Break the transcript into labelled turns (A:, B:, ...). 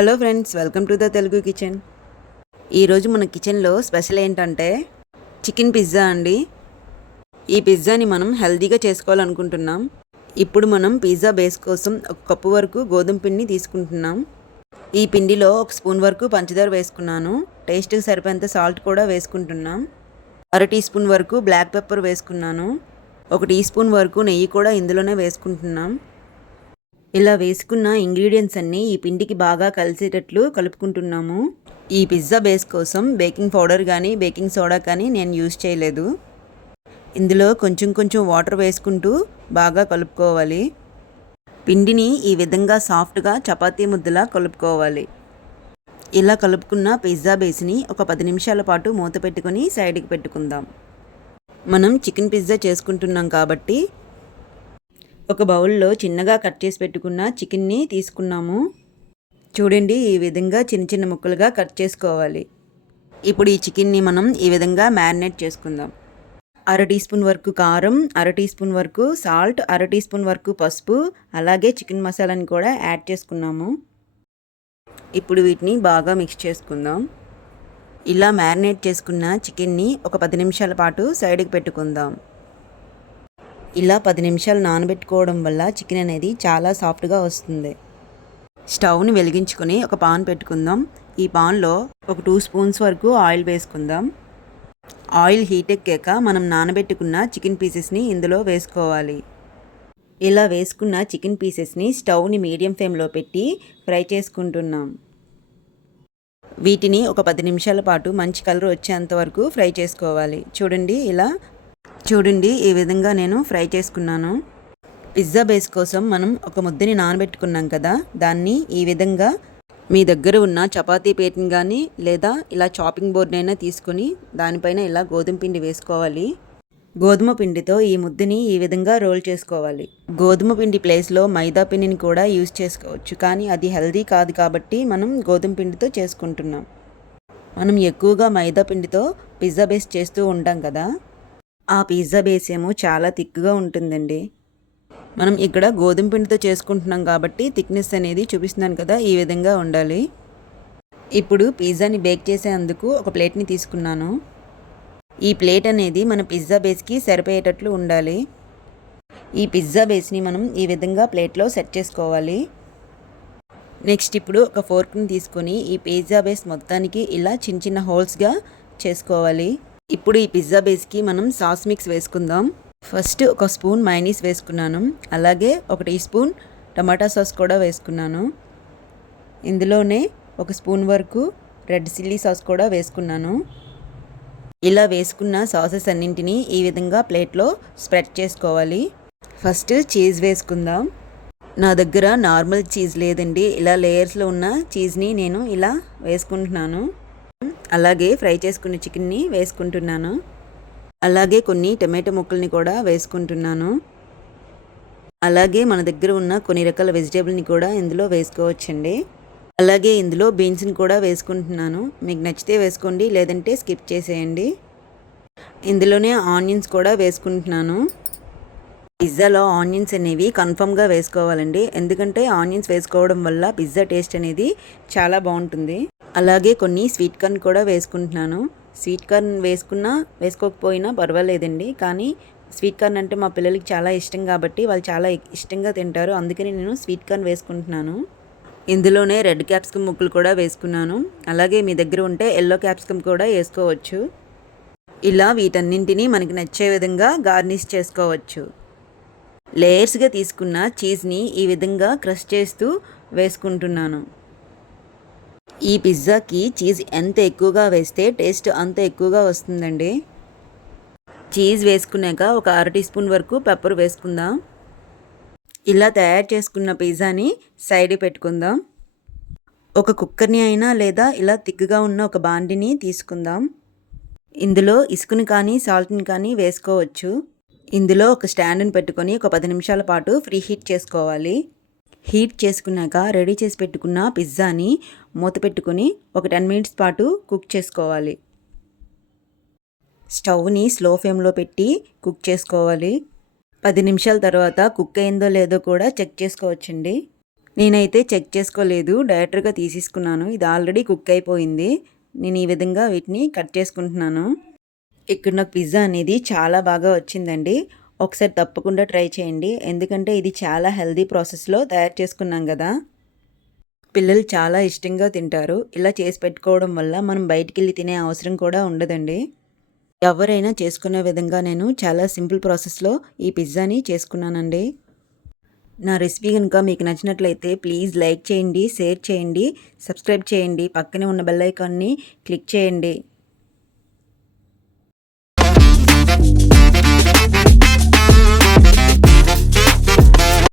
A: Hello friends welcome to the Telugu kitchen. ఈరోజు మన కిచెన్లో స్పెషల్ ఏంటంటే చికెన్ పిజ్జా అండి. ఈ పిజ్జాని మనం హెల్దీగా చేసుకోవాలనుకుంటున్నాం. ఇప్పుడు మనం పిజ్జా బేస్ కోసం ఒక కప్పు వరకు గోధుమ పిండిని తీసుకుంటున్నాం. ఈ పిండిలో ఒక స్పూన్ వరకు పంచదార వేసుకున్నాను. టేస్ట్కి సరిపోయేంత సాల్ట్ కూడా వేసుకుంటున్నాం. అర టీ స్పూన్ వరకు బ్లాక్ పెప్పర్ వేసుకున్నాను. ఒక టీ స్పూన్ వరకు నెయ్యి కూడా ఇందులోనే వేసుకుంటున్నాం. ఇలా వేసుకున్న ఇంగ్రీడియంట్స్ అన్నీ ఈ పిండికి బాగా కలిసేటట్లు కలుపుకుంటున్నాము. ఈ పిజ్జా బేస్ కోసం బేకింగ్ పౌడర్ కానీ బేకింగ్ సోడా కానీ నేను యూజ్ చేయలేదు. ఇందులో కొంచెం కొంచెం వాటర్ వేసుకుంటూ బాగా కలుపుకోవాలి. పిండిని ఈ విధంగా సాఫ్ట్గా చపాతీ ముద్దలా కలుపుకోవాలి. ఇలా కలుపుకున్న పిజ్జా బేస్ని ఒక పది నిమిషాల పాటు మూత పెట్టుకొని సైడ్కి పెట్టుకుందాం. మనం చికెన్ పిజ్జా చేసుకుంటున్నాం కాబట్టి ఒక బౌల్లో చిన్నగా కట్ చేసి పెట్టుకున్న చికెన్ని తీసుకున్నాము. చూడండి ఈ విధంగా చిన్న చిన్న ముక్కలుగా కట్ చేసుకోవాలి. ఇప్పుడు ఈ చికెన్ని మనం ఈ విధంగా మ్యారినేట్ చేసుకుందాం. అర టీ స్పూన్ వరకు కారం అర టీ స్పూన్ వరకు సాల్ట్ అర టీ స్పూన్ వరకు పసుపు అలాగే చికెన్ మసాలాని కూడా యాడ్ చేసుకున్నాము. ఇప్పుడు వీటిని బాగా మిక్స్ చేసుకుందాం. ఇలా మ్యారినేట్ చేసుకున్న చికెన్ని ఒక పది నిమిషాల పాటు సైడ్కి పెట్టుకుందాం. ఇలా పది నిమిషాలు నానబెట్టుకోవడం వల్ల చికెన్ అనేది చాలా సాఫ్ట్గా వస్తుంది. స్టవ్ని వెలిగించుకొని ఒక పాన్ పెట్టుకుందాం. ఈ పాన్లో ఒక టూ స్పూన్స్ వరకు ఆయిల్ వేసుకుందాం. ఆయిల్ హీట్ ఎక్కాక మనం నానబెట్టుకున్న చికెన్ పీసెస్ని ఇందులో వేసుకోవాలి. ఇలా వేసుకున్న చికెన్ పీసెస్ని స్టవ్ని మీడియం ఫ్లేమ్లో పెట్టి ఫ్రై చేసుకుంటున్నాం. వీటిని ఒక పది నిమిషాల పాటు మంచి కలర్ వచ్చేంత వరకు ఫ్రై చేసుకోవాలి. చూడండి ఇలా చూడండి ఈ విధంగా నేను ఫ్రై చేసుకున్నాను. పిజ్జా బేస్ కోసం మనం ఒక ముద్దని నానబెట్టుకున్నాం కదా దాన్ని ఈ విధంగా మీ దగ్గర ఉన్న చపాతీ పేటని కానీ లేదా ఇలా చాపింగ్ బోర్డ్నైనా తీసుకుని దానిపైన ఇలా గోధుమ పిండి వేసుకోవాలి. గోధుమ పిండితో ఈ ముద్దని ఈ విధంగా రోల్ చేసుకోవాలి. గోధుమ పిండి ప్లేస్లో మైదా పిండిని కూడా యూజ్ చేసుకోవచ్చు కానీ అది హెల్దీ కాదు కాబట్టి మనం గోధుమ పిండితో చేసుకుంటున్నాం. మనం ఎక్కువగా మైదా పిండితో పిజ్జా బేస్ చేస్తూ ఉంటాం కదా ఆ పిజ్జా బేస్ ఏమో చాలా థిక్గా ఉంటుందండి. మనం ఇక్కడ గోధుమ పిండితో చేసుకుంటున్నాం కాబట్టి థిక్నెస్ అనేది చూపిస్తున్నాను కదా ఈ విధంగా ఉండాలి. ఇప్పుడు పిజ్జాని బేక్ చేసేందుకు ఒక ప్లేట్ని తీసుకున్నాను. ఈ ప్లేట్ అనేది మన పిజ్జా బేస్కి సరిపోయేటట్లు ఉండాలి. ఈ పిజ్జా బేస్ని మనం ఈ విధంగా ప్లేట్లో సెట్ చేసుకోవాలి. నెక్స్ట్ ఇప్పుడు ఒక ఫోర్క్ని తీసుకొని ఈ పిజ్జా బేస్ మొత్తానికి ఇలా చిన్న చిన్న హోల్స్గా చేసుకోవాలి. ఇప్పుడు ఈ పిజ్జా బేస్కి మనం సాస్ మిక్స్ వేసుకుందాం. ఫస్ట్ ఒక స్పూన్ మైనీస్ వేసుకున్నాను. అలాగే ఒక టీ స్పూన్ టమాటా సాస్ కూడా వేసుకున్నాను. ఇందులోనే ఒక స్పూన్ వరకు రెడ్ చిల్లీ సాస్ కూడా వేసుకున్నాను. ఇలా వేసుకున్న సాసెస్ అన్నింటినీ ఈ విధంగా ప్లేట్లో స్ప్రెడ్ చేసుకోవాలి. ఫస్ట్ చీజ్ వేసుకుందాం. నా దగ్గర నార్మల్ చీజ్ లేదండి. ఇలా లేయర్స్లో ఉన్న చీజ్ని నేను ఇలా వేసుకుంటున్నాను. అలాగే ఫ్రై చేసుకున్న చికెన్ని వేసుకుంటున్నాను. అలాగే కొన్ని టమాటో ముక్కల్ని కూడా వేసుకుంటున్నాను. అలాగే మన దగ్గర ఉన్న కొన్ని రకాల వెజిటేబుల్ని కూడా ఇందులో వేసుకోవచ్చండి. అలాగే ఇందులో బీన్స్ని కూడా వేసుకుంటున్నాను. మీకు నచ్చితే వేసుకోండి లేదంటే స్కిప్ చేసేయండి. ఇందులోనే ఆనియన్స్ కూడా వేసుకుంటున్నాను. పిజ్జాలో ఆనియన్స్ అనేవి కన్ఫర్మ్గా వేసుకోవాలండి. ఎందుకంటే ఆనియన్స్ వేసుకోవడం వల్ల పిజ్జా టేస్ట్ అనేది చాలా బాగుంటుంది. అలాగే కొన్ని స్వీట్ కార్న్ కూడా వేసుకుంటున్నాను. స్వీట్ కార్న్ వేసుకున్నా వేసుకోకపోయినా పర్వాలేదండి. కానీ స్వీట్ కార్న్ అంటే మా పిల్లలకి చాలా ఇష్టం కాబట్టి వాళ్ళు చాలా ఇష్టంగా తింటారు. అందుకని నేను స్వీట్ కార్న్ వేసుకుంటున్నాను. ఇందులోనే రెడ్ క్యాప్సికమ్ ముక్కలు కూడా వేసుకున్నాను. అలాగే మీ దగ్గర ఉంటే ఎల్లో క్యాప్సికమ్ కూడా వేసుకోవచ్చు. ఇలా వీటన్నింటినీ మనకి నచ్చే విధంగా గార్నిష్ చేసుకోవచ్చు. లేయర్స్గా తీసుకున్న చీజ్ని ఈ విధంగా క్రష్ చేస్తూ వేసుకుంటున్నాను. ఈ పిజ్జాకి చీజ్ ఎంత ఎక్కువగా వేస్తే టేస్ట్ అంత ఎక్కువగా వస్తుందండి? చీజ్ వేసుకున్నాక ఒక అర టీ స్పూన్ వరకు పెప్పర్ వేసుకుందాం. ఇలా తయారు చేసుకున్న పిజ్జాని సైడ్ పెట్టుకుందాం. ఒక కుక్కర్ని అయినా లేదా ఇలా తిక్కుగా ఉన్న ఒక బాండిని తీసుకుందాం. ఇందులో ఇసుకని కానీ సాల్ట్ని కానీ వేసుకోవచ్చు. ఇందులో ఒక స్టాండ్ని పెట్టుకొని ఒక పది నిమిషాల పాటు ఫ్రీ హీట్ చేసుకోవాలి. హీట్ చేసుకున్నాక రెడీ చేసి పెట్టుకున్న పిజ్జాని మూత పెట్టుకుని ఒక టెన్ మినిట్స్ పాటు కుక్ చేసుకోవాలి. స్టవ్ని స్లో ఫ్లేమ్లో పెట్టి కుక్ చేసుకోవాలి. పది నిమిషాల తర్వాత కుక్ అయిందో లేదో కూడా చెక్ చేసుకోవచ్చండి. నేనైతే చెక్ చేసుకోలేదు డైరెక్ట్గా తీసేసుకున్నాను. ఇది ఆల్రెడీ కుక్ అయిపోయింది. నేను ఈ విధంగా వీటిని కట్ చేసుకుంటున్నాను. ఇక్కడ నాకు పిజ్జా అనేది చాలా బాగా వచ్చిందండి. ఒకసారి తప్పకుండా ట్రై చేయండి. ఎందుకంటే ఇది చాలా హెల్దీ ప్రాసెస్లో తయారు చేసుకున్నాం కదా. పిల్లలు చాలా ఇష్టంగా తింటారు. ఇలా చేసి పెట్టుకోవడం వల్ల మనం బయటికి వెళ్ళి తినే అవసరం కూడా ఉండదండి. ఎవరైనా చేసుకునే విధంగా నేను చాలా సింపుల్ ప్రాసెస్లో ఈ పిజ్జాని చేసుకున్నానండి. నా రెసిపీ కనుక మీకు నచ్చినట్లయితే ప్లీజ్ లైక్ చేయండి షేర్ చేయండి సబ్స్క్రైబ్ చేయండి. పక్కనే ఉన్న బెల్ ఐకాన్ని క్లిక్ చేయండి.